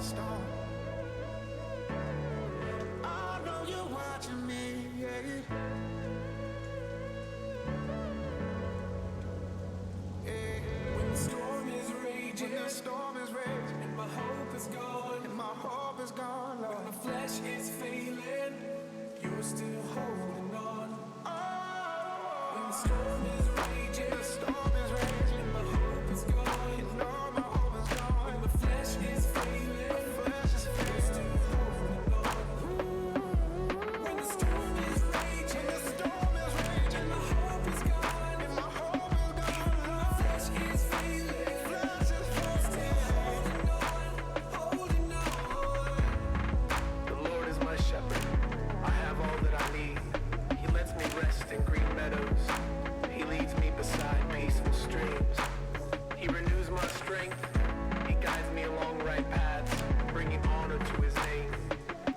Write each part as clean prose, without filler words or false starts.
the storm. I know you're watching me, yeah. When the storm is raging, When the storm is raging, and my hope is gone, and my hope is gone, Lord. when my flesh is failing, you're still holding on. Oh, When the storm is raging, the storm is raging, and my hope is gone, you know my hope is gone. when my flesh is failing, Flesh is you're still holding on. When the storm is raging, the storm is raging, and my hope is gone, and my hope is gone, when my Lord. flesh is failing, Flesh is you're still holding on, holding on. The Lord is my shepherd. I have all that I need. He lets me rest in green meadows. He leads me beside peaceful streams. He renews my strength. He guides me along right paths, bringing honor to his name.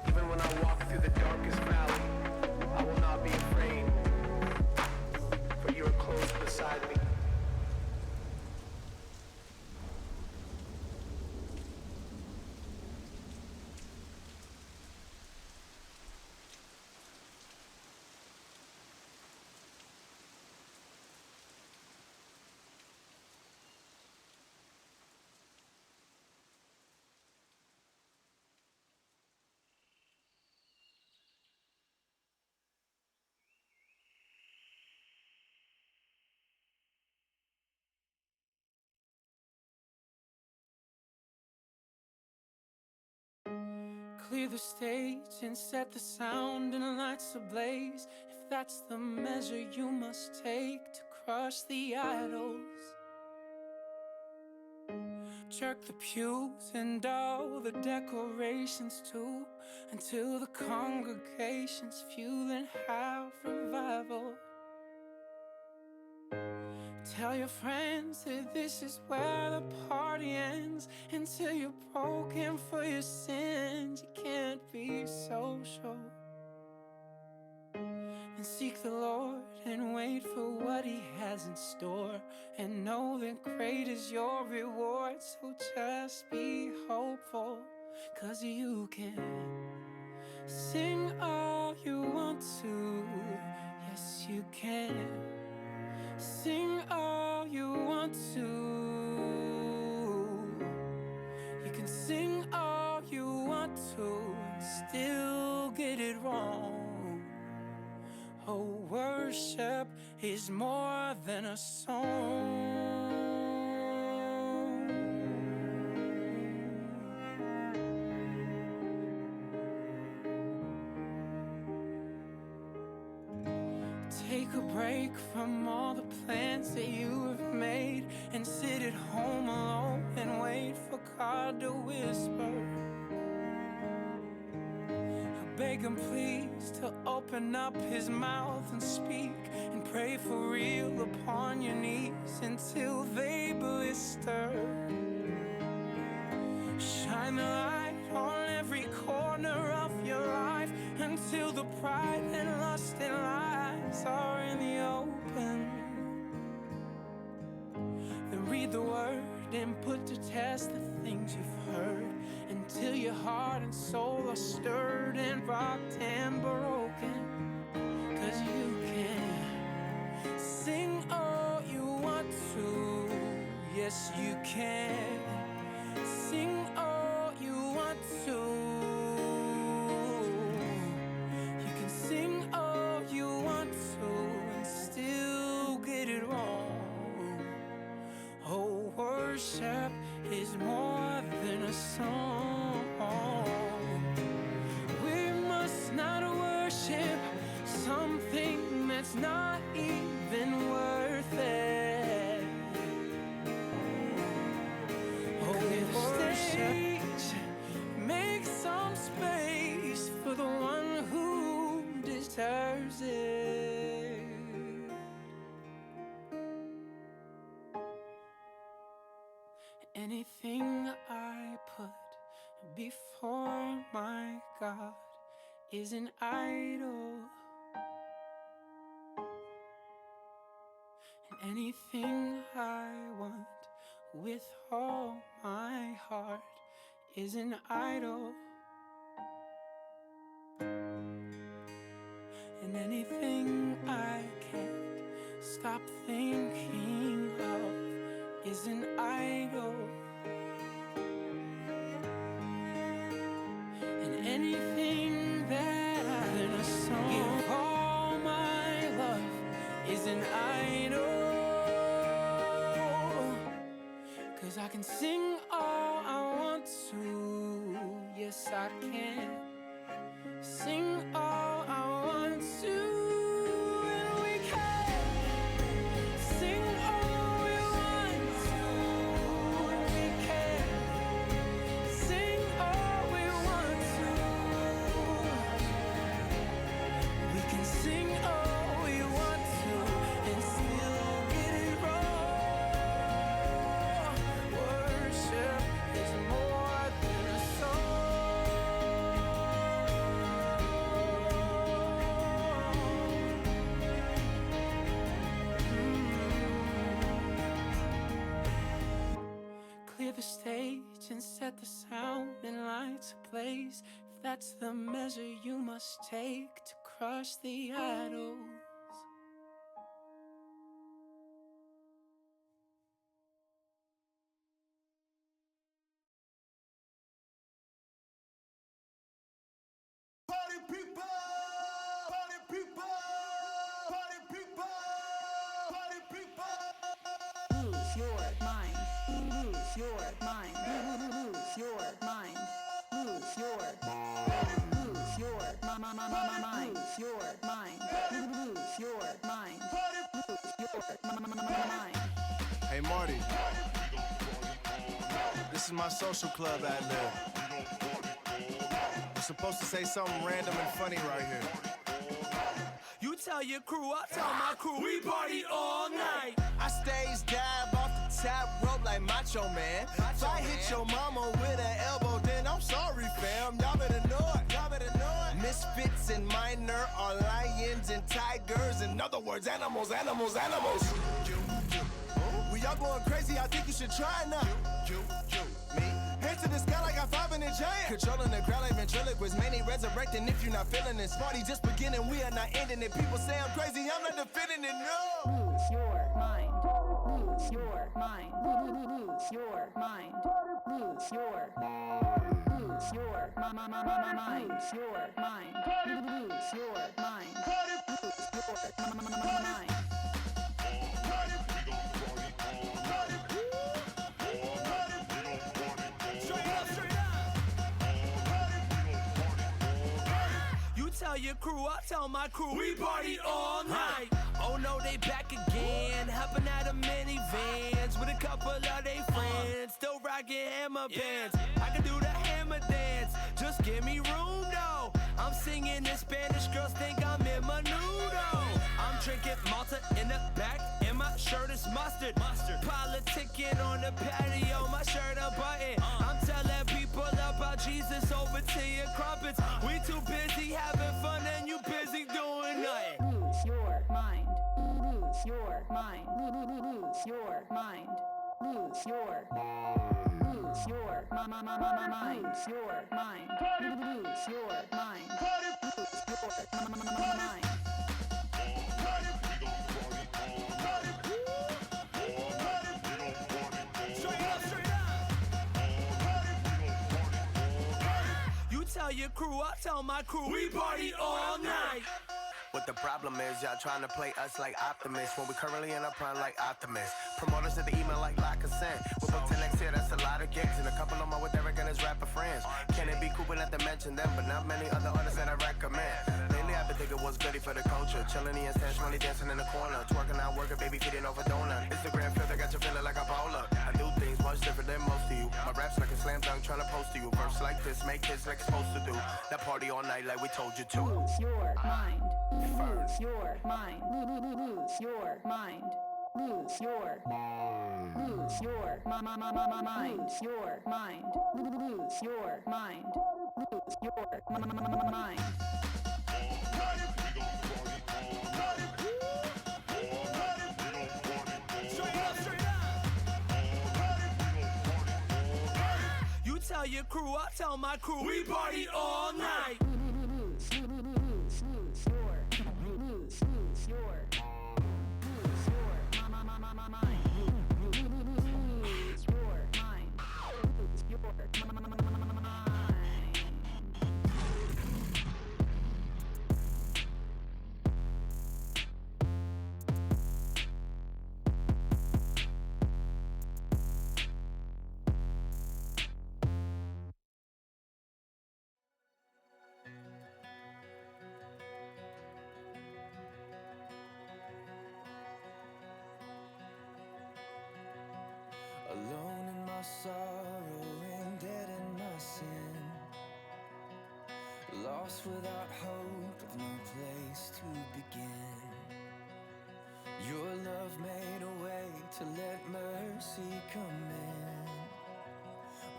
Even when I walk through the darkest valley, I will not be afraid, for you are close beside me. Clear the stage and set the sound and lights ablaze. If that's the measure you must take to crush the idols. Jerk the pews and all the decorations too, until the congregation's fueling half revival. Tell your friends that this is where the party ends. Until you're broken for your sins, you can't be social. And seek the Lord and wait for what He has in store, and know that great is your reward. So just be hopeful, 'cause you can sing all you want to. Yes, you can sing all you want to. You can sing all you want to and still get it wrong. Oh, worship is more than a song. Take a break from all the plans that you have made, and sit at home alone and wait for God to whisper. Beg Him please to open up His mouth and speak, and pray for real upon your knees until they blister. Shine the light on every corner of your life, until the pride and lust and lies are in the open. Then read the Word and put to test the things you've heard, until your heart and soul are stirred and rocked and broken. 'Cause you can sing all you want to. Yes, you can sing all you want to. You can sing all you want to and still get it wrong. Oh, worship is more than a song. We must not worship something that's not even worth it. Oh, clear the stage, make some space for the one who deserves it. Anything I put before my God is an idol, and anything I want with all my heart is an idol. And anything I can't stop thinking of is an idol. And anything that I give all my love is an idol. 'Cause I can sing all I want to, yes I can. Sing all I want to, and we can. Sing all we want to, and we can. Sing all we want to. We can sing all we want to and still get it wrong. Worship is more than a Clear the stage and set the sound and lights ablaze. If that's the measure you must take to crush the idols. Party people, party people, party people, party people. Lose your mind. Lose your mind. Lose your mind. Lose your lose your mind. Lose your mind. Lose your mind. Lose your mind. Hey Marty, this is my social club ad lib. You're supposed to say something random and funny right here. You tell your crew, I tell my crew, we party all night. I stage dive off the top rope like Macho Man. If I hit your mama with an elbow, then I'm sorry, fam. Y'all better know it. Y'all better know it. Misfits and minor are lions and tigers. In other words, animals, animals, animals. We all going crazy, I think you should try now. Me? Hands to the sky like I 5 in the giant. Controlling the crowd like ventriloquists. Many resurrecting if you're not feeling this. Party just beginning, we are not ending it. People say I'm crazy, I'm not defending it, no. Lose your mind. Lose your mind. Lose your mind. Lose your lose your mind. Lose your mind. Lose your mind. Lose your mind. Tell your crew, I tell my crew, we party all night. Oh no, they back again, hopping out of minivans with a couple of they friends, still rocking hammer bands. I can do the hammer dance, just give me room though. I'm singing in Spanish, girls think I'm in Menudo. I'm drinking Malta in the back, and my shirt is mustard. Politicking on the patio, my shirt unbuttoned. I'm telling people about Jesus over to your crumpets. We too busy having fun and you busy doing nothing. Lose your mind. Lose your mind. Lose your mind. Lose your lose your mind. Lose your mind. Lose your mind. Lose your mind. You tell your crew, I tell my crew, we party all night. What the problem is, y'all trying to play us like optimists when we currently in our prime like optimists. Promoters at the email like consent. We're booked till next year, that's a lot of gigs. And a couple of them with Eric and his rapper friends. Can it be cool not to mention them, but not many other artists that I recommend. Lately I've been thinking what's goody for the culture. Chilling in stand, money dancing in the corner. Twerking out, working, baby feeding over donut. Instagram filter got you feeling like a bowler. I do things much different than most of you. My rap's like a slam dunk trying to post to you. Verse like this, make hits like it's supposed to do. That party all night like we told you to. Lose your mind. Lose your mind. Lose your mind. Lose your lose your mind. Lose your mind. Lose your mind. Lose your mind. You tell tell your crew, I tell my crew, we party all night. Lose your mind. Lose your mind. Lose your mind. Alone in my sorrow and dead in my sin, lost without hope with no place to begin. Your love made a way to let mercy come in.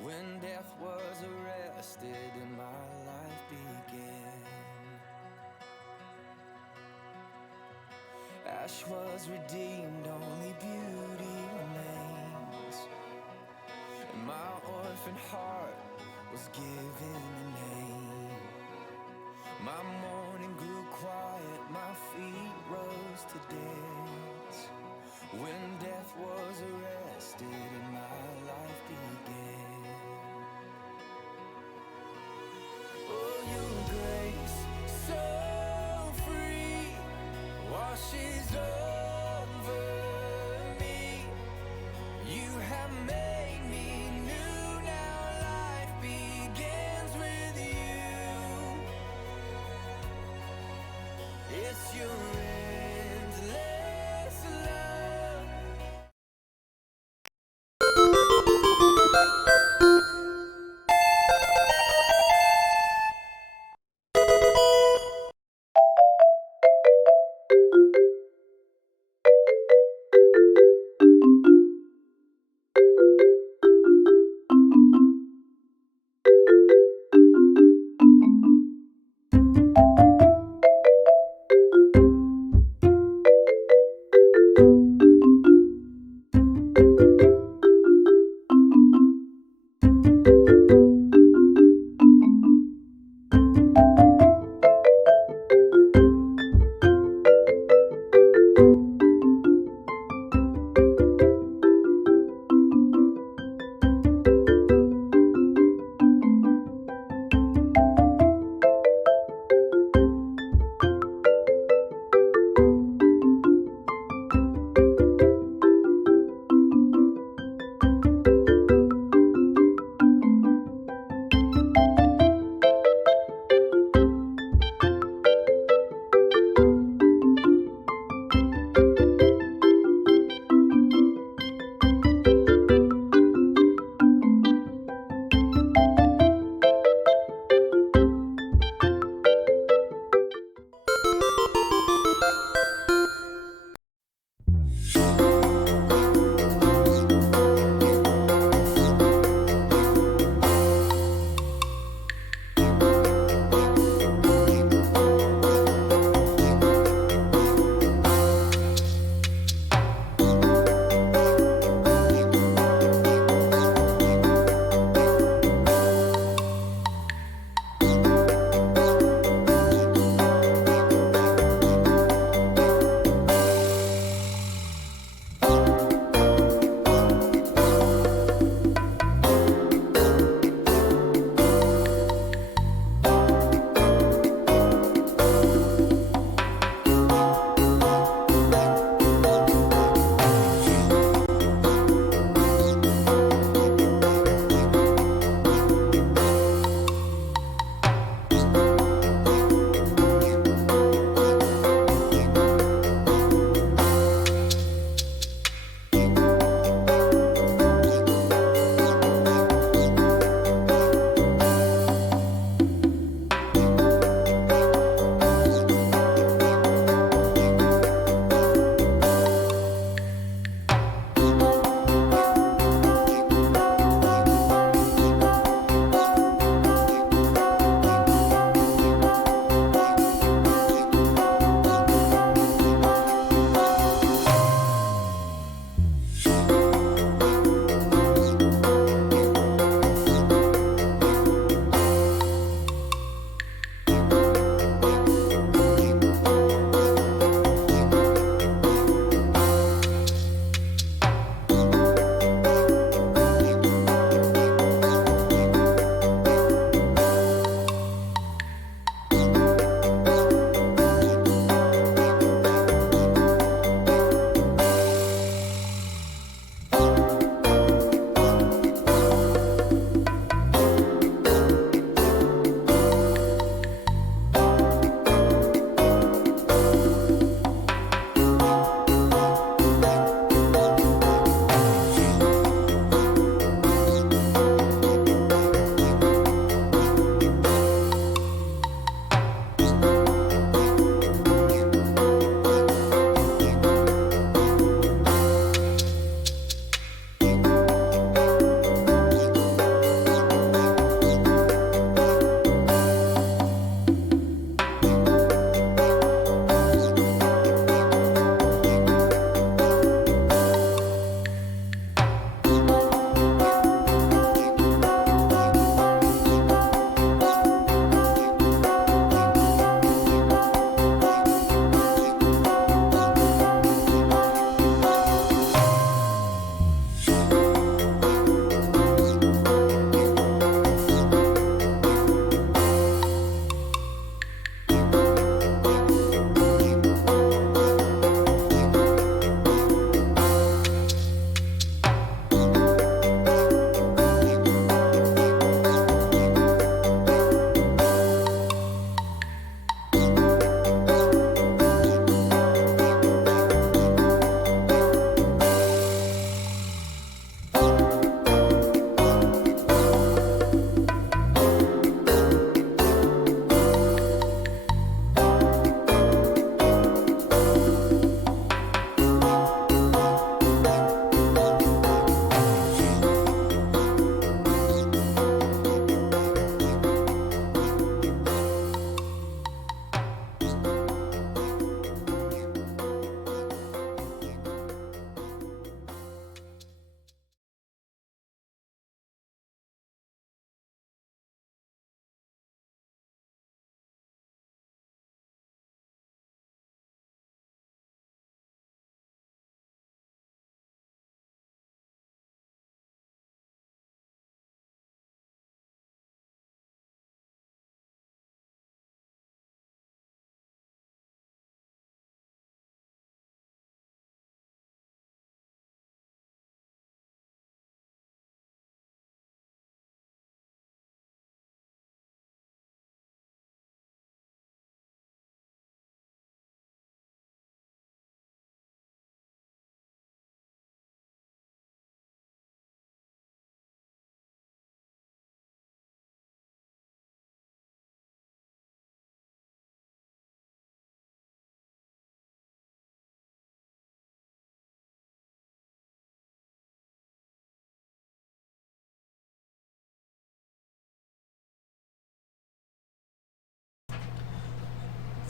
When death was arrested and my life began, ash was redeemed, only beauty remains. And my orphan heart was given a name. My mourning grew quiet, my feet rose to dance. When death was arrested and my life began. Oh, your grace, so free, washes over me. You have made me new, now life begins with you. It's your endless love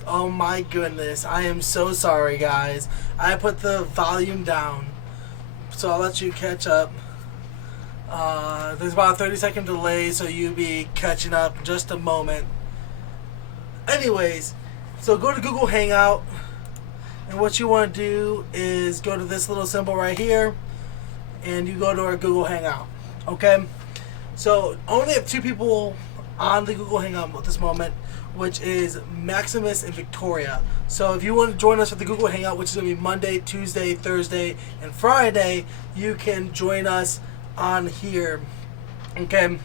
Oh my goodness. I am so sorry, guys. I put the volume down. So I'll let you catch up. There's about a 30-second delay, so you'll be catching up in just a moment. Anyways, so go to Google Hangout. And what you want to do is go to this little symbol right here. And you go to our Google Hangout. Okay? So only have 2 people on the Google Hangout at this moment, which is Maximus and Victoria. So if you want to join us for the Google Hangout, which is going to be Monday, Tuesday, Thursday, and Friday, you can join us on here. Okay?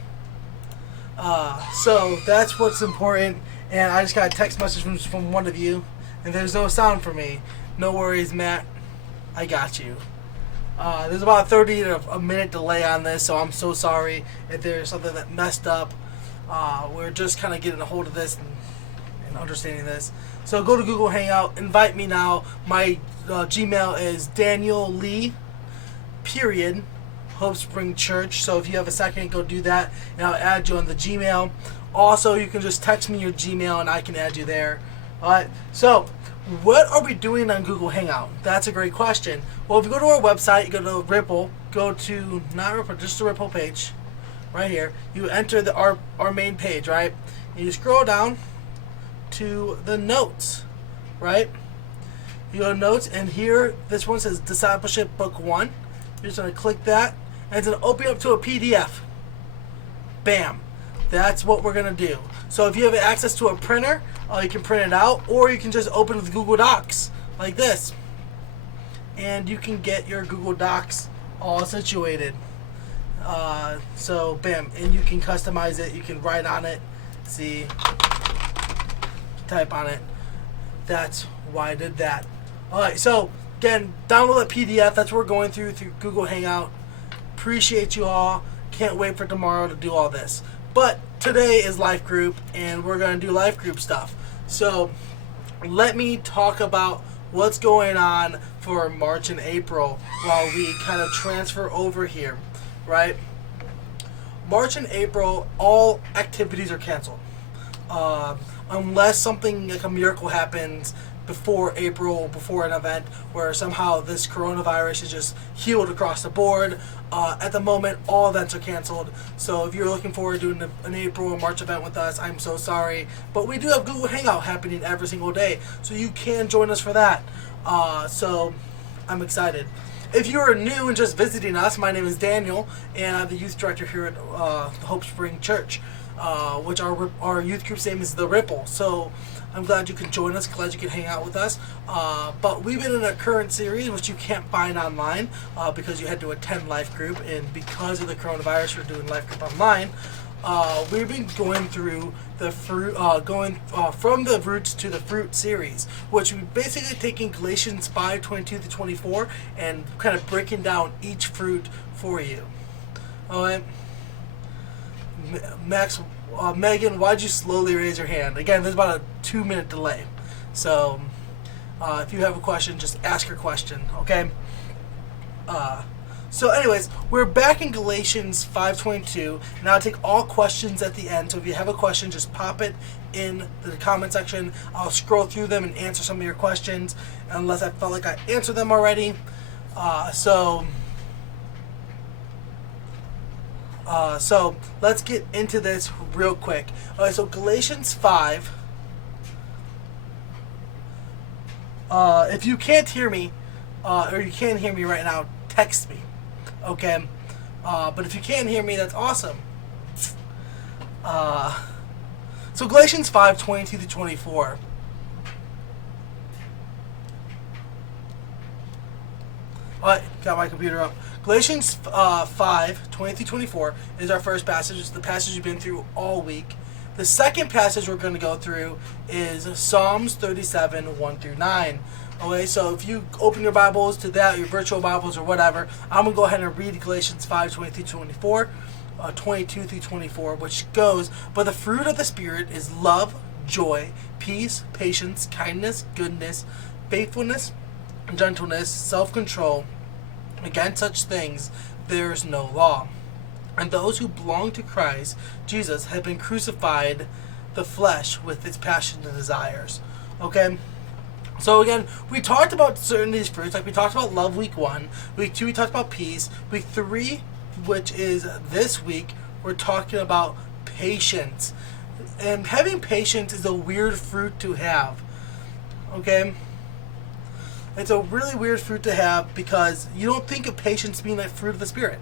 So that's what's important. And I just got a text message from one of you, and there's no sound for me. No worries, Matt. I got you. There's about a 30 to a minute delay on this, so I'm so sorry if there's something that messed up. We're just kind of getting a hold of this and understanding this. So go to Google Hangout, invite me now. My Gmail is Daniel Lee, period, HopeSpring Church. So if you have a second, go do that, and I'll add you on the Gmail. Also, you can just text me your Gmail, and I can add you there. Alright, so what are we doing on Google Hangout? That's a great question. Well, if you go to our website, you go to Ripple, go to, not Ripple, just the Ripple page, right here. You enter our main page, right? And you scroll down to the notes, right? You go to notes, and here, this one says Discipleship Book 1. You're just going to click that, and it's going to open up to a PDF. Bam. That's what we're going to do. So if you have access to a printer, you can print it out, or you can just open with Google Docs like this. And you can get your Google Docs all situated. So bam, and you can customize it. You can write on it. See, type on it. That's why I did that. Alright, so again, download the PDF. That's what we're going through Google Hangout. Appreciate you all. Can't wait for tomorrow to do all this. But today is LifeGroup, and we're going to do LifeGroup stuff. So let me talk about what's going on for March and April while we kind of transfer over here, right? March and April, all activities are canceled. Unless something like a miracle happens before April, before an event where somehow this coronavirus is just healed across the board. At the moment, all events are canceled. So if you're looking forward to doing an April or March event with us, I'm so sorry. But we do have Google Hangout happening every single day, so you can join us for that. So I'm excited. If you are new and just visiting us, my name is Daniel, and I'm the youth director here at the HopeSpring Church, which our youth group's name is The Ripple. So I'm glad you can join us, glad you can hang out with us. But we've been in a current series, which you can't find online because you had to attend LifeGroup, and because of the coronavirus, we're doing LifeGroup online. We've been going through the fruit, from the roots to the fruit series, which we're basically taking Galatians 5:22-24 and kind of breaking down each fruit for you. All right, Max. Megan, why'd you slowly raise your hand? Again, there's about a 2-minute delay. So, if you have a question, just ask your question, okay? So anyways, we're back in Galatians 5:22. Now I take all questions at the end. So if you have a question, just pop it in the comment section. I'll scroll through them and answer some of your questions, unless I felt like I answered them already. So let's get into this real quick. Alright, so Galatians 5. If you can't hear me, or you can't hear me right now, text me. Okay? But if you can hear me, that's awesome. So Galatians 5:22-24. Alright, got my computer up. Galatians 5:20-24 is our first passage. It's the passage we've been through all week. The second passage we're going to go through is Psalms 37:1-9. Okay, so if you open your Bibles to that, your virtual Bibles or whatever, I'm going to go ahead and read Galatians 5:20-24, 22-24, which goes, "But the fruit of the Spirit is love, joy, peace, patience, kindness, goodness, faithfulness, gentleness, self-control. Against such things there is no law. And those who belong to Christ Jesus have been crucified the flesh with its passions and desires." Okay? So again, we talked about certain of these fruits. Like we talked about love week 1. Week 2, we talked about peace. Week 3, which is this week, we're talking about patience. And having patience is a weird fruit to have. Okay? It's a really weird fruit to have because you don't think of patience being like fruit of the Spirit.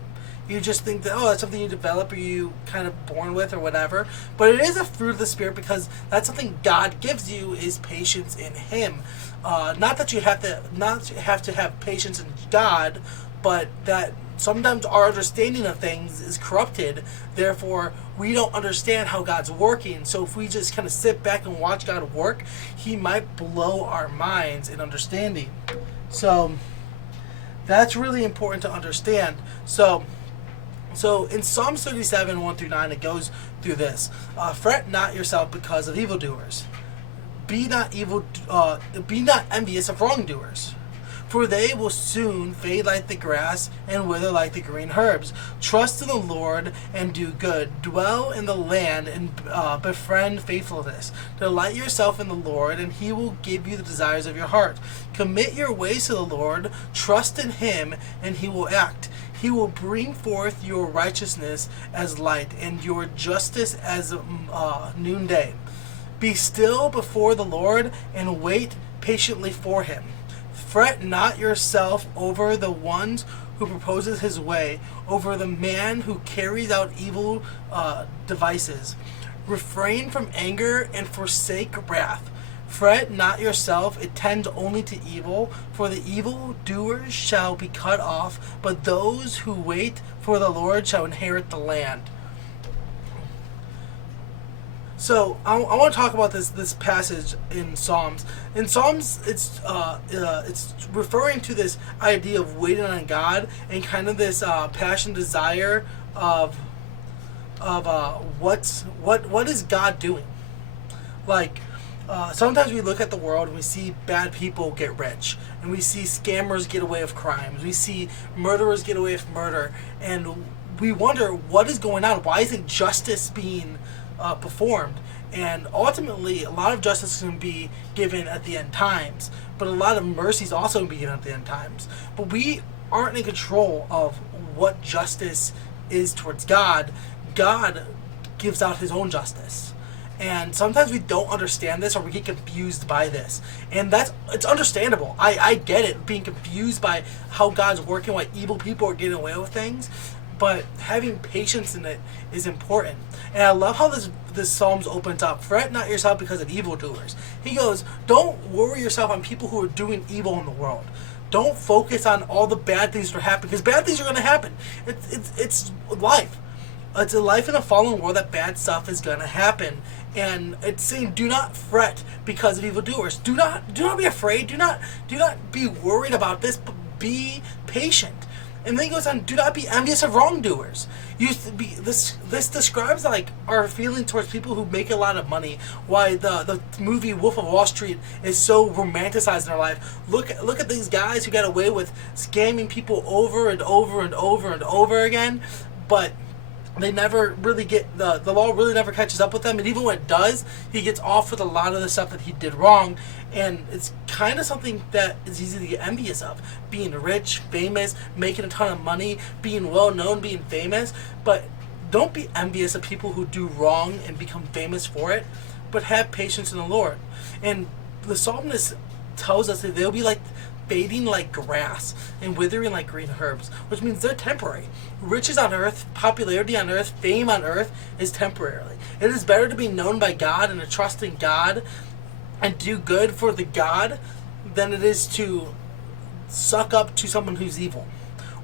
You just think that, oh, that's something you develop or you kind of born with or whatever. But it is a fruit of the Spirit because that's something God gives you, is patience in Him. Not that you have to have patience in God, but that sometimes our understanding of things is corrupted. Therefore, we don't understand how God's working. So if we just kind of sit back and watch God work, He might blow our minds in understanding. So that's really important to understand. So in Psalms 37, 1 through 9, it goes through this. Fret not yourself because of evildoers. Be not envious of wrongdoers, for they will soon fade like the grass and wither like the green herbs. Trust in the Lord and do good. Dwell in the land and befriend faithfulness. Delight yourself in the Lord, and He will give you the desires of your heart. Commit your ways to the Lord. Trust in Him, and He will act. He will bring forth your righteousness as light and your justice as noonday. Be still before the Lord and wait patiently for Him. Fret not yourself over the one who proposes his way, over the man who carries out evil devices. Refrain from anger and forsake wrath. Fret not yourself, it tends only to evil, for the evil doers shall be cut off, but those who wait for the Lord shall inherit the land. So I want to talk about this passage in Psalms. In Psalms, it's referring to this idea of waiting on God and kind of this passion, desire of what is God doing. Like sometimes we look at the world and we see bad people get rich, and we see scammers get away with crimes, we see murderers get away with murder, and we wonder what is going on. Why isn't justice being performed? And ultimately, a lot of justice can be given at the end times, but a lot of mercy is also going to be given at the end times. But we aren't in control of what justice is towards God. God gives out His own justice, and sometimes we don't understand this, or we get confused by this, and it's understandable. I get it, being confused by how God's working, why evil people are getting away with things. But having patience in it is important. And I love how this Psalms opens up. Fret not yourself because of evildoers. He goes, don't worry yourself on people who are doing evil in the world. Don't focus on all the bad things that are happening, because bad things are going to happen. It's life. It's a life in a fallen world that bad stuff is going to happen. And it's saying, do not fret because of evildoers. Do not be afraid. Do not be worried about this, but be patient. And then he goes on, do not be envious of wrongdoers. This describes like our feeling towards people who make a lot of money. Why the movie Wolf of Wall Street is so romanticized in our life. Look at these guys who got away with scamming people over and over and over and over again, but they never really get, the law really never catches up with them, and even when it does, he gets off with a lot of the stuff that he did wrong. And it's kind of something that is easy to get envious of. Being rich, famous, making a ton of money, being well known, being famous. But don't be envious of people who do wrong and become famous for it, but have patience in the Lord. And the psalmist tells us that they'll be like fading like grass and withering like green herbs, which means they're temporary. Riches on earth, popularity on earth, fame on earth is temporarily. It is better to be known by God and to trust in God and do good for the God than it is to suck up to someone who's evil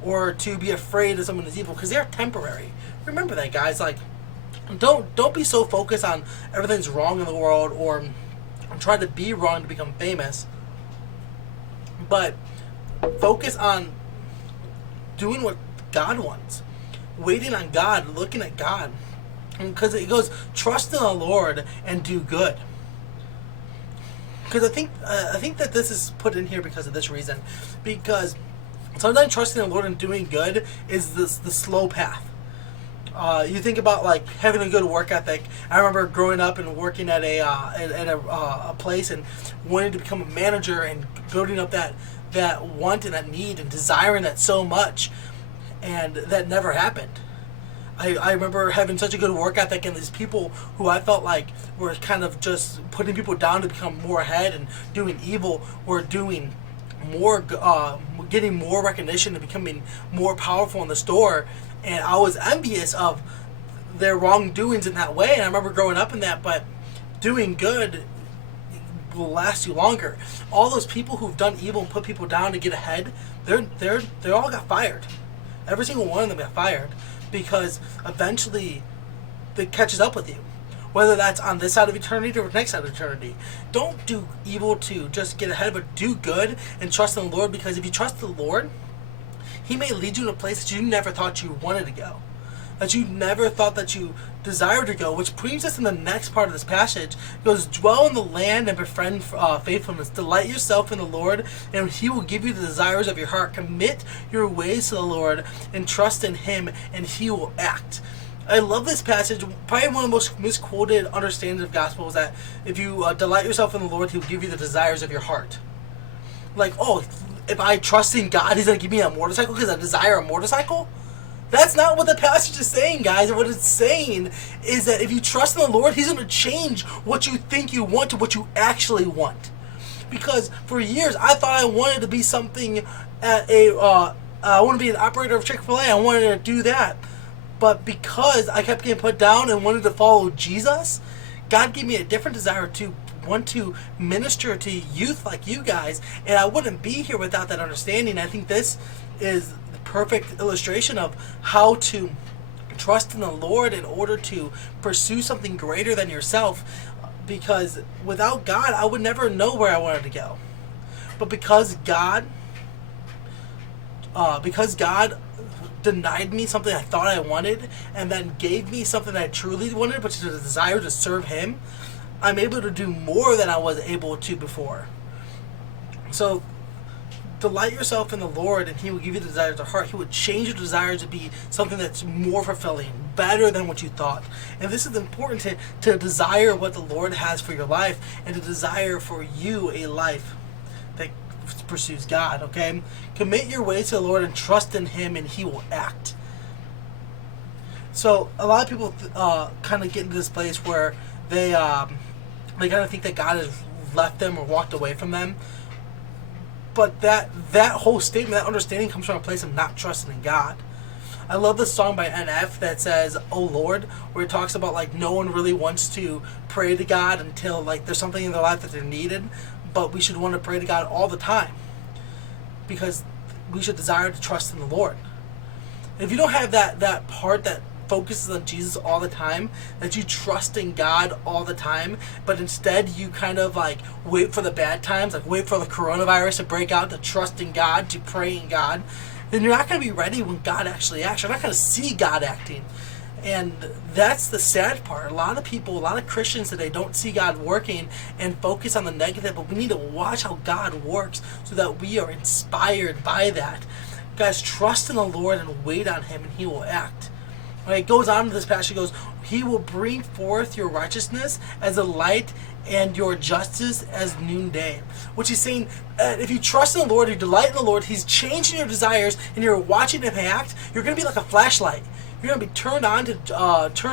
or to be afraid of someone who's evil, because they're temporary. Remember that, guys. Like, don't be so focused on everything's wrong in the world or try to be wrong to become famous, but focus on doing what God wants, waiting on God, looking at God, because it goes, trust in the Lord and do good. Because I think that this is put in here because of this reason, because sometimes trusting in the Lord and doing good is the slow path. You think about like having a good work ethic. I remember growing up and working at a place and wanting to become a manager and building up that want and that need and desiring that so much, and that never happened. I remember having such a good work ethic, and these people who I felt like were kind of just putting people down to become more ahead and doing evil were doing more, getting more recognition and becoming more powerful in the store. And I was envious of their wrongdoings in that way. And I remember growing up in that, but doing good will last you longer. All those people who've done evil and put people down to get ahead, they all got fired. Every single one of them got fired because eventually it catches up with you. Whether that's on this side of eternity or the next side of eternity. Don't do evil to just get ahead, but do good and trust in the Lord, because if you trust the Lord, He may lead you in a place that you never thought you wanted to go, that you never thought that you desired to go, which brings us in the next part of this passage. It goes, dwell in the land and befriend faithfulness. Delight yourself in the Lord, and He will give you the desires of your heart. Commit your ways to the Lord and trust in Him, and He will act. I love this passage. Probably one of the most misquoted understandings of gospel is that if you delight yourself in the Lord, He will give you the desires of your heart. Like, oh, if I trust in God, He's going to give me a motorcycle because I desire a motorcycle? That's not what the passage is saying, guys. What it's saying is that if you trust in the Lord, He's going to change what you think you want to what you actually want. Because for years, I thought I wanted to be something at I want to be an operator of Chick-fil-A. I wanted to do that. But because I kept getting put down and wanted to follow Jesus, God gave me a different desire to want to minister to youth like you guys, and I wouldn't be here without that understanding. I think this is the perfect illustration of how to trust in the Lord in order to pursue something greater than yourself, because without God, I would never know where I wanted to go. But because God denied me something I thought I wanted, and then gave me something I truly wanted, which is a desire to serve Him, I'm able to do more than I was able to before. So, delight yourself in the Lord, and He will give you the desires of heart. He will change your desires to be something that's more fulfilling, better than what you thought. And this is important to desire what the Lord has for your life, and to desire for you a life that pursues God, okay? Commit your ways to the Lord and trust in Him, and He will act. So, a lot of people kind of get into this place where they kind of think that God has left them or walked away from them. But that whole statement, that understanding comes from a place of not trusting in God. I love this song by NF that says, "Oh Lord," where it talks about like no one really wants to pray to God until like there's something in their life that they're needed, but we should want to pray to God all the time because we should desire to trust in the Lord. If you don't have that part that focuses on Jesus all the time, that you trust in God all the time, but instead you kind of like wait for the bad times, like wait for the coronavirus to break out, to trust in God, to pray in God, then you're not going to be ready when God actually acts. You're not going to see God acting. And that's the sad part. A lot of people, a lot of Christians today don't see God working and focus on the negative, but we need to watch how God works so that we are inspired by that. Guys, trust in the Lord and wait on Him, and He will act. When it goes on to this passage, it goes, He will bring forth your righteousness as a light and your justice as noonday. Which He's saying, if you trust in the Lord, you delight in the Lord, He's changing your desires, and you're watching Him act, you're going to be like a flashlight. You're going to be turned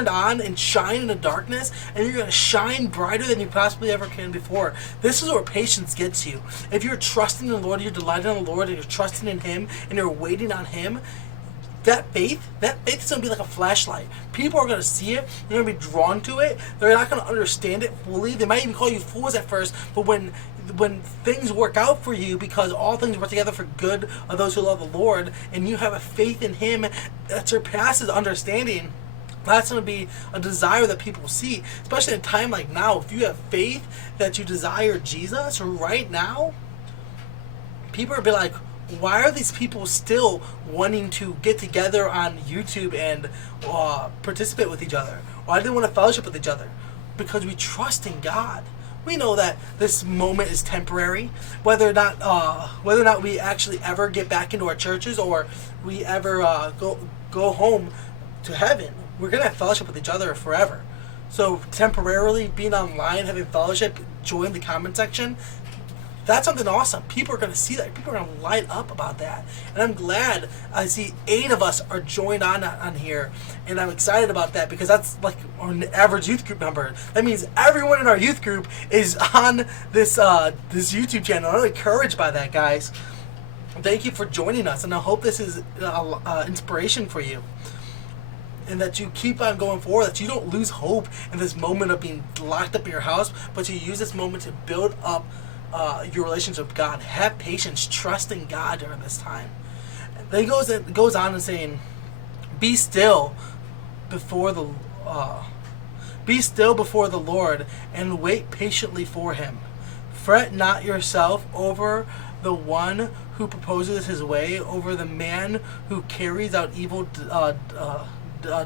on and shine in the darkness, and you're going to shine brighter than you possibly ever can before. This is where patience gets you. If you're trusting in the Lord, you're delighting in the Lord, and you're trusting in Him, and you're waiting on Him, that faith is going to be like a flashlight. People are going to see it. They're going to be drawn to it. They're not going to understand it fully. They might even call you fools at first, but when things work out for you, because all things work together for good of those who love the Lord, and you have a faith in Him that surpasses understanding, that's going to be a desire that people see, especially in a time like now. If you have faith that you desire Jesus right now, people are be like, why are these people still wanting to get together on YouTube and participate with each other? Why do they want to fellowship with each other? Because we trust in God. We know that this moment is temporary. Whether or not we actually ever get back into our churches or we ever go home to heaven, we're going to have fellowship with each other forever. So temporarily being online, having fellowship, join the comment section, that's something awesome. People are going to see that. People are going to light up about that. And I'm glad I see 8 of us are joined on here. And I'm excited about that because that's like our average youth group number. That means everyone in our youth group is on this YouTube channel. I'm encouraged by that, guys. Thank you for joining us. And I hope this is inspiration for you. And that you keep on going forward, that you don't lose hope in this moment of being locked up in your house, but you use this moment to build up your relationship with God. Have patience, trust in God during this time. Then it goes on and saying, be still before the Lord and wait patiently for him. Fret not yourself over the one who proposes his way, over the man who carries out evil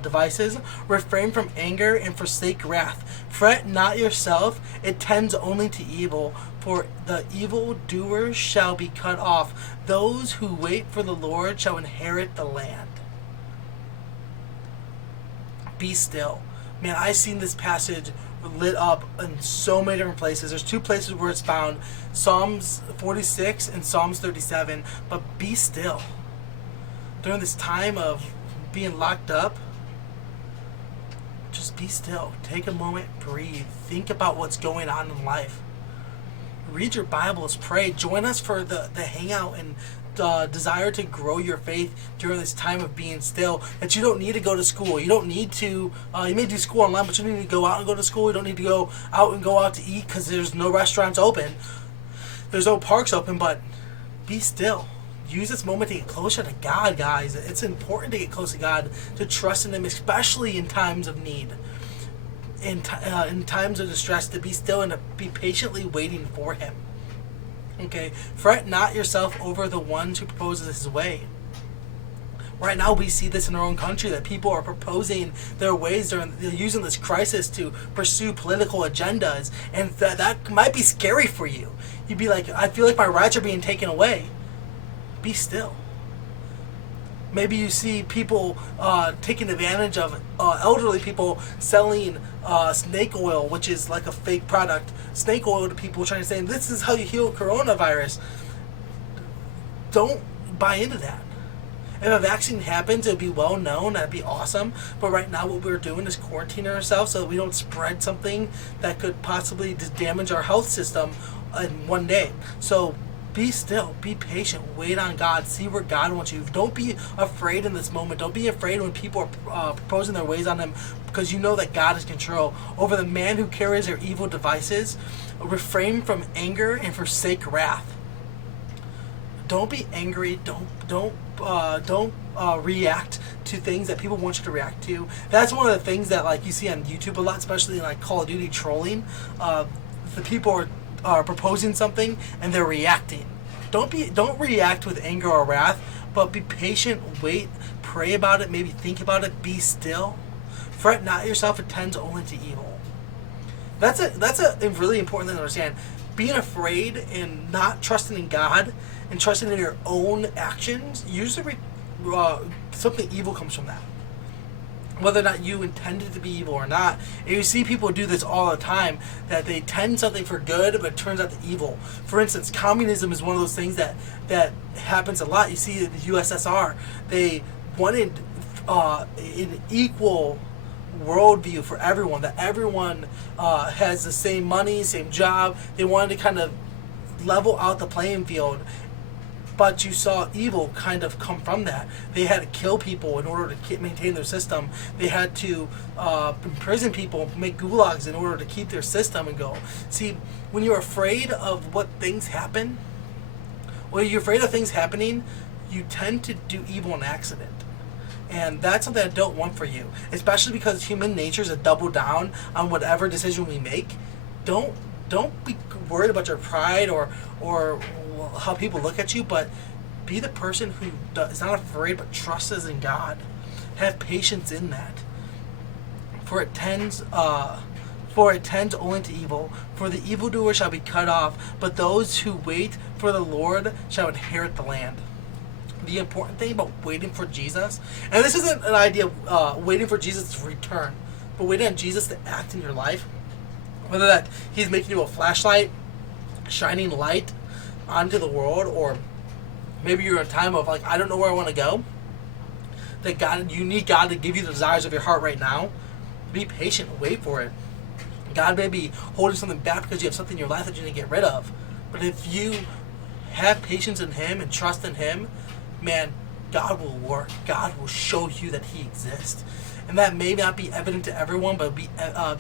devices. Refrain from anger and forsake wrath. Fret not yourself, it tends only to evil, for the evildoers shall be cut off. Those who wait for the Lord shall inherit the land. Be still. Man, I've seen this passage lit up in so many different places. There's 2 places where it's found, Psalms 46 and Psalms 37. But be still. During this time of being locked up, just be still. Take a moment, breathe. Think about what's going on in life. Read your Bibles, pray. Join us for the hangout and desire to grow your faith during this time of being still. That you don't need to go to school. You don't need to, you may do school online, but you don't need to go out and go to school. You don't need to go out to eat because there's no restaurants open. There's no parks open, but be still. Use this moment to get closer to God, guys. It's important to get close to God, to trust in him, especially in times of need. In times of distress, to be still and to be patiently waiting for him. Okay? Fret not yourself over the one who proposes his way. Right now we see this in our own country, that people are proposing their ways. They're using this crisis to pursue political agendas, and that might be scary for you. You'd be like, I feel like my rights are being taken away. Be still. Maybe you see people taking advantage of elderly people selling snake oil, which is like a fake product. Snake oil to people trying to say, this is how you heal coronavirus. Don't buy into that. If a vaccine happens, it would be well known. That'd be awesome. But right now what we're doing is quarantining ourselves so that we don't spread something that could possibly damage our health system in one day. So be still, be patient, wait on God, see where God wants you. Don't be afraid in this moment. Don't be afraid when people are proposing their ways on him, because you know that God is in control. Over the man who carries their evil devices, refrain from anger and forsake wrath. Don't be angry. Don't react to things that people want you to react to. That's one of the things that like you see on YouTube a lot, especially in like Call of Duty trolling. The people are proposing something and they're reacting. Don't react with anger or wrath, but be patient, wait, pray about it, maybe think about it, be still. Fret not yourself, it tends only to evil. That's a really important thing to understand. Being afraid and not trusting in God and trusting in your own actions, usually something evil comes from that. Whether or not you intended to be evil or not. And you see people do this all the time, that they intend something for good, but it turns out to evil. For instance, communism is one of those things that happens a lot. You see in the USSR, they wanted an equal worldview for everyone, that everyone has the same money, same job. They wanted to kind of level out the playing field. But you saw evil kind of come from that. They had to kill people in order to maintain their system. They had to imprison people, make gulags in order to keep their system and go. See, when you're afraid of what things happen, when you're afraid of things happening, you tend to do evil on accident. And that's something I don't want for you. Especially because human nature is to double down on whatever decision we make. Don't be worried about your pride or how people look at you, but be the person who is not afraid but trusts in God. Have patience in that. For it tends only to evil. For the evildoer shall be cut off, but those who wait for the Lord shall inherit the land. the important thing about waiting for Jesus, and this isn't an idea of waiting for Jesus to return, but waiting on Jesus to act in your life, whether that he's making you a flashlight, shining light onto the world, or maybe you're in a time of like, I don't know where I want to go, that God, you need God to give you the desires of your heart right now. Be patient, wait for it. God may be holding something back because you have something in your life that you need to get rid of. But if you have patience in Him and trust in Him, man, God will work. God will show you that He exists. And that may not be evident to everyone, but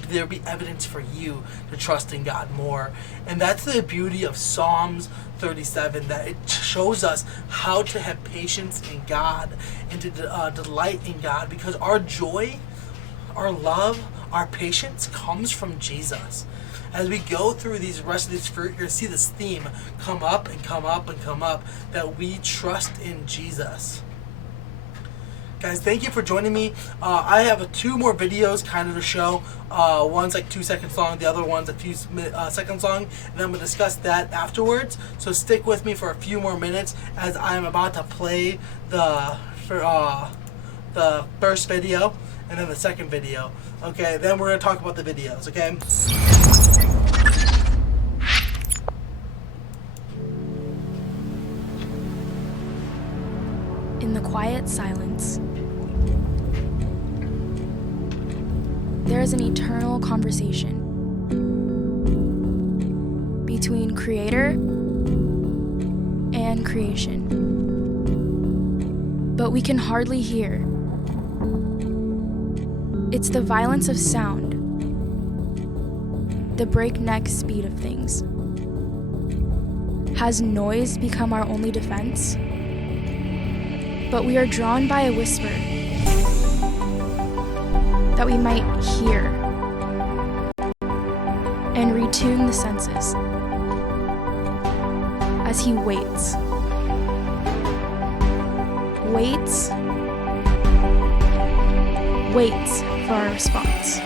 there'll be evidence for you to trust in God more. And that's the beauty of Psalms 37, that it shows us how to have patience in God and to delight in God, because our joy, our love, our patience comes from Jesus. As we go through these rest of these fruit, you're going to see this theme come up and come up and come up, that we trust in Jesus. Guys, thank you for joining me. I have 2 more videos kind of to show. One's like 2 seconds long, the other one's a few seconds long, and then I'm going to discuss that afterwards. So stick with me for a few more minutes as I'm about to play the first video and then the second video. Okay, then we're going to talk about the videos, okay? In the quiet silence, there is an eternal conversation between Creator and creation. But we can hardly hear. It's the violence of sound, the breakneck speed of things. Has noise become our only defense? But we are drawn by a whisper that we might hear and retune the senses as He waits for our response.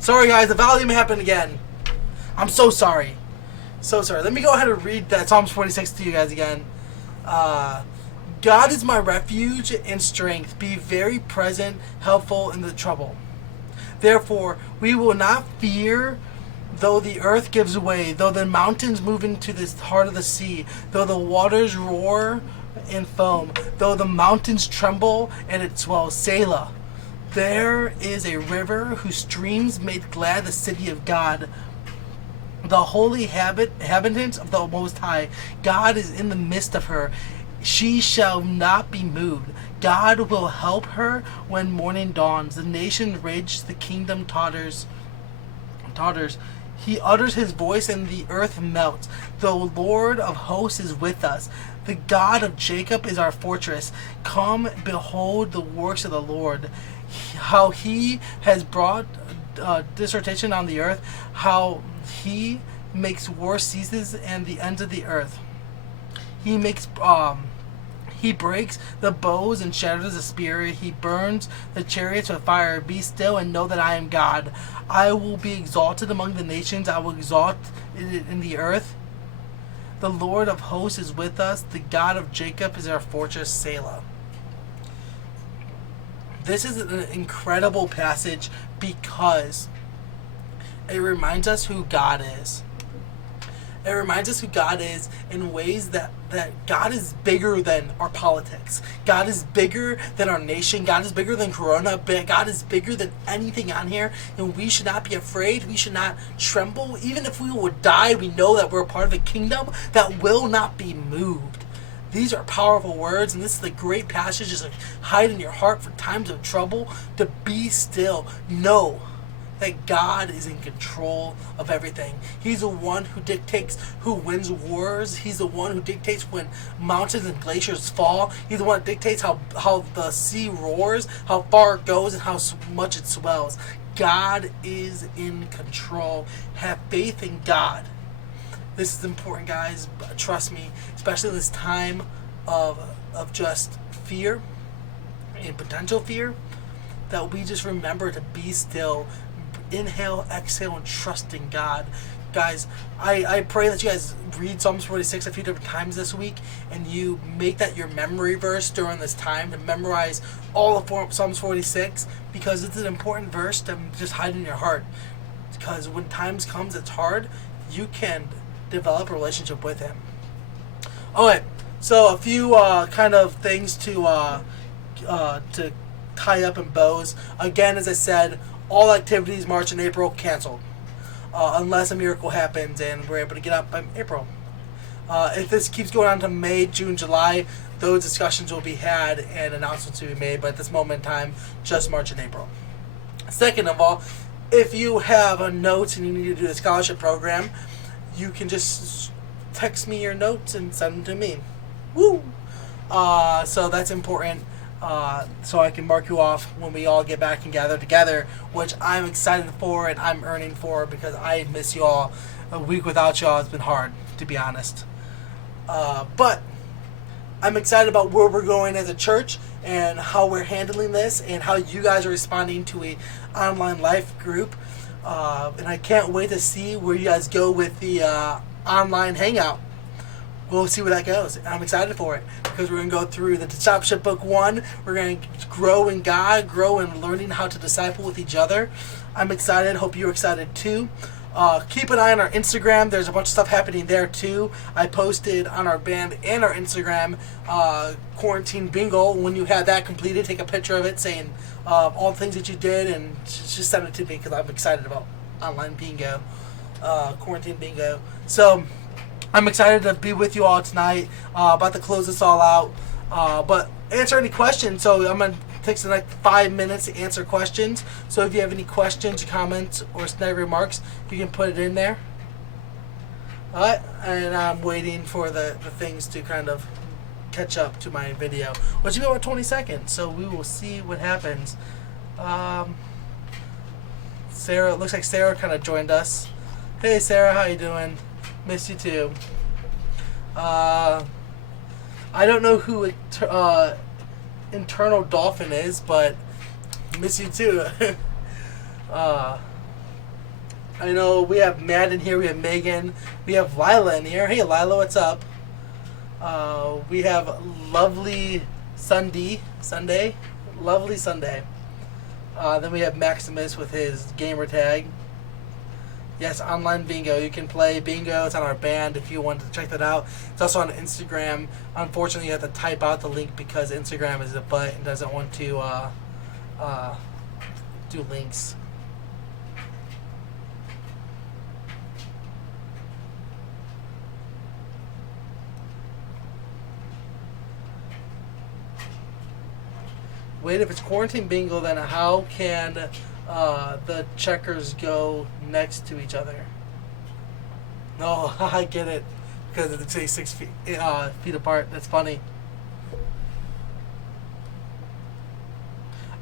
Sorry guys, the volume happened again. I'm so sorry. So sorry. Let me go ahead and read that Psalms 46 to you guys again. God is my refuge and strength. Be very present, helpful in the trouble. Therefore, we will not fear, though the earth gives way, though the mountains move into the heart of the sea, though the waters roar and foam, though the mountains tremble and it swells. Selah. There is a river whose streams made glad the city of God, the holy inhabitants of the Most High. God is in the midst of her. She shall not be moved. God will help her when morning dawns. The nation rages, the kingdom totters. He utters his voice and the earth melts. The Lord of hosts is with us. The God of Jacob is our fortress. Come, behold the works of the Lord. How he has brought dissertation on the earth. How he makes war ceases and the ends of the earth. He breaks the bows and shatters the spear. He burns the chariots with fire. Be still and know that I am God. I will be exalted among the nations. I will exalt in the earth. The Lord of hosts is with us. The God of Jacob is our fortress. Selah. This is an incredible passage because it reminds us who God is. It reminds us who God is in ways that God is bigger than our politics. God is bigger than our nation. God is bigger than Corona. God is bigger than anything on here. And we should not be afraid. We should not tremble. Even if we would die, we know that we're a part of a kingdom that will not be moved. These are powerful words, and this is a great passage. Just like hide in your heart for times of trouble. To be still. Know that God is in control of everything. He's the one who dictates who wins wars. He's the one who dictates when mountains and glaciers fall. He's the one that dictates how the sea roars, how far it goes, and how much it swells. God is in control. Have faith in God. This is important, guys. Trust me, especially in this time of just fear and potential fear, that we just remember to be still. Inhale, exhale, and trust in God. Guys, I pray that you guys read Psalms 46 a few different times this week, and you make that your memory verse during this time, to memorize all of Psalms 46, because it's an important verse to just hide in your heart. Because when times comes, it's hard, you can develop a relationship with Him. Alright, so a few kind of things to tie up in bows. Again, as I said, all activities March and April canceled, unless a miracle happens and we're able to get up by April. If this keeps going on to May, June, July, those discussions will be had and announcements will be made, but at this moment in time, just March and April. Second of all, if you have a note and you need to do a scholarship program, you can just text me your notes and send them to me. Woo! So that's important. So I can mark you off when we all get back and gather together, which I'm excited for and I'm earning for, because I miss you all. A week without y'all has been hard, to be honest. But I'm excited about where we're going as a church and how we're handling this and how you guys are responding to a online life group. And I can't wait to see where you guys go with the online hangout. We'll see where that goes. I'm excited for it because we're going to go through the Discipleship Book 1. We're going to grow in God, grow in learning how to disciple with each other. I'm excited. Hope you're excited too. Keep an eye on our Instagram. There's a bunch of stuff happening there too. I posted on our band and our Instagram quarantine bingo. When you have that completed, take a picture of it saying all the things that you did and just send it to me because I'm excited about online bingo, quarantine bingo. So I'm excited to be with you all tonight. About to close this all out. But answer any questions. So I'm going to take the next 5 minutes to answer questions. So if you have any questions, comments, or snide remarks, you can put it in there. Alright, and I'm waiting for the things to kind of catch up to my video, which will be about 20 seconds. So we will see what happens. Sarah, it looks like Sarah kind of joined us. Hey Sarah, how you doing? Miss you too. I don't know who Internal Dolphin is, but miss you too. I know we have Matt in here, we have Megan, we have Lila in here. Hey Lila, what's up? We have Lovely Sunday. Lovely Sunday. Then we have Maximus with his gamer tag. Yes, online bingo. You can play bingo. It's on our band if you want to check that out. It's also on Instagram. Unfortunately, you have to type out the link because Instagram is a butt and doesn't want to do links. Wait, if it's quarantine bingo, then how can the checkers go next to each other? No, I get it. Because it's say 6 feet apart. That's funny.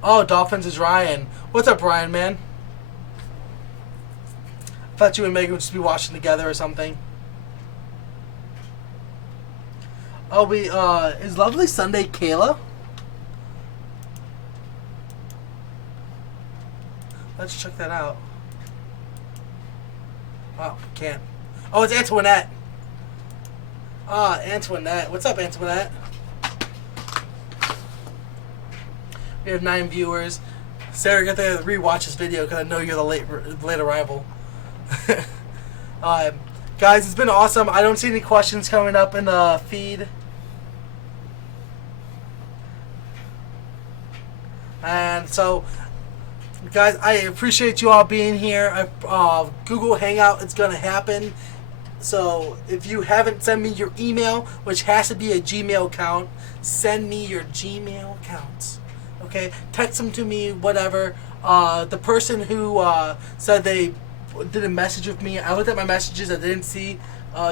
Oh, Dolphins is Ryan. What's up, Ryan, man? I thought you and Megan would just be watching together or something. Oh, is Lovely Sunday Kayla? Let's check that out. Oh, can't. Oh, it's Antoinette. Ah, Antoinette. What's up, Antoinette? We have 9 viewers. Sarah, get there to rewatch this video because I know you're the late arrival. Guys, it's been awesome. I don't see any questions coming up in the feed. And so, guys, I appreciate you all being here. Google Hangout, it's going to happen. So if you haven't sent me your email, which has to be a Gmail account, send me your Gmail accounts. Okay? Text them to me, whatever. The person who said they did a message with me, I looked at my messages. I didn't see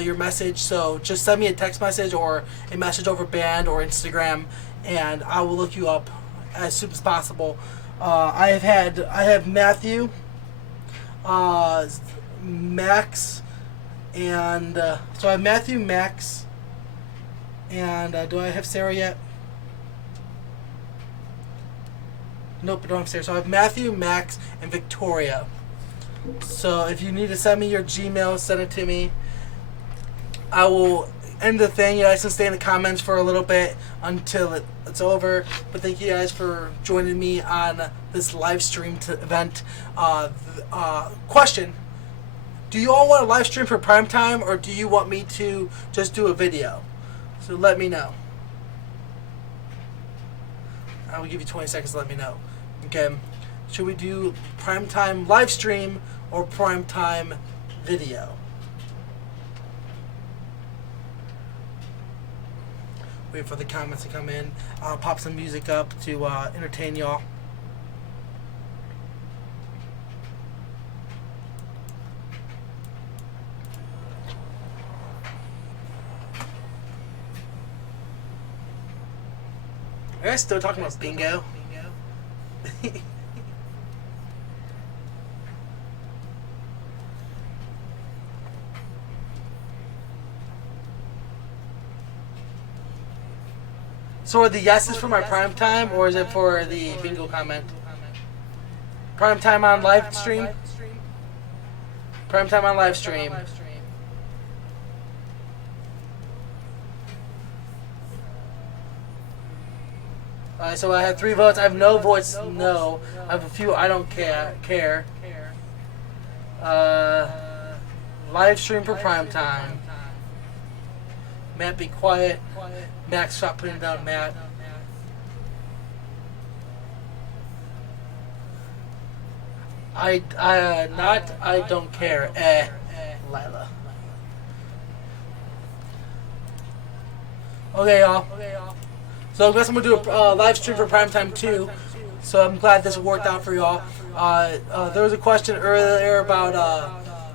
your message. So just send me a text message or a message over Band or Instagram, and I will look you up as soon as possible. I have Matthew, Max, and so I have Matthew, Max, and do I have Sarah yet? Nope, I don't have Sarah. So I have Matthew, Max, and Victoria. So if you need to send me your Gmail, send it to me. I will end the thing. You guys can stay in the comments for a little bit until it's over. But thank you guys for joining me on this live stream event. Question: do you all want a live stream for prime time, or do you want me to just do a video? So let me know. I will give you 20 seconds to let me know. Okay. Should we do prime time live stream or prime time video? Wait for the comments to come in. I'll pop some music up to entertain y'all. Are you guys still talking about bingo? So are the yeses for my prime time, or is it for the bingo comment? Prime time on live stream? Prime time on live stream. So I have 3 votes. I have no votes. No. I have a few. I don't care. Live stream for prime time. Matt, be quiet. Max, stop putting down Matt. I don't care. Lila. Okay, y'all. So I guess I'm gonna do a live stream for primetime too. So I'm glad this worked out for y'all. There was a question earlier about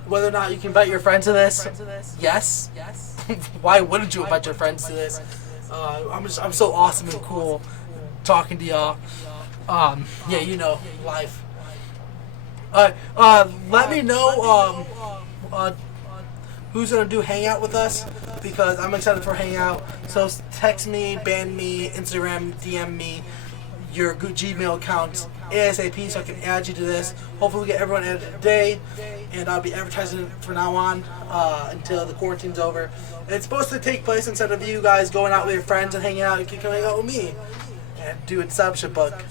whether or not you can invite your friends to this. Yes. Why wouldn't you invite your friends to this? I'm so awesome and cool talking to y'all. Yeah, you know, life. Let me know who's gonna do Hangout with us, because I'm excited for Hangout. So text me, ban me, Instagram, DM me your Gmail accounts ASAP so I can add you to this. Hopefully we get everyone added today, and I'll be advertising it from now on until the quarantine's over. And it's supposed to take place instead of you guys going out with your friends and hanging out. You can come hang out with me and do a discipleship book.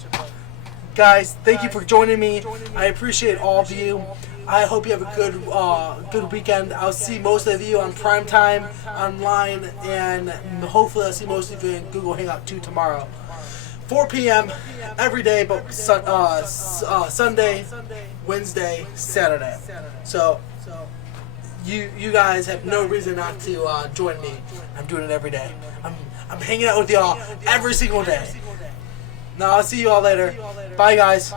Guys, thank you for joining me. I appreciate all of you. I hope you have a good weekend. I'll see most of you on primetime online, and hopefully I'll see most of you in Google Hangout 2 tomorrow. 4 p.m. every day, but Sunday, Wednesday, Saturday. So you guys have no reason not to join me. I'm doing it every day. I'm hanging out with y'all every single day. Now I'll see you all later. Bye, guys.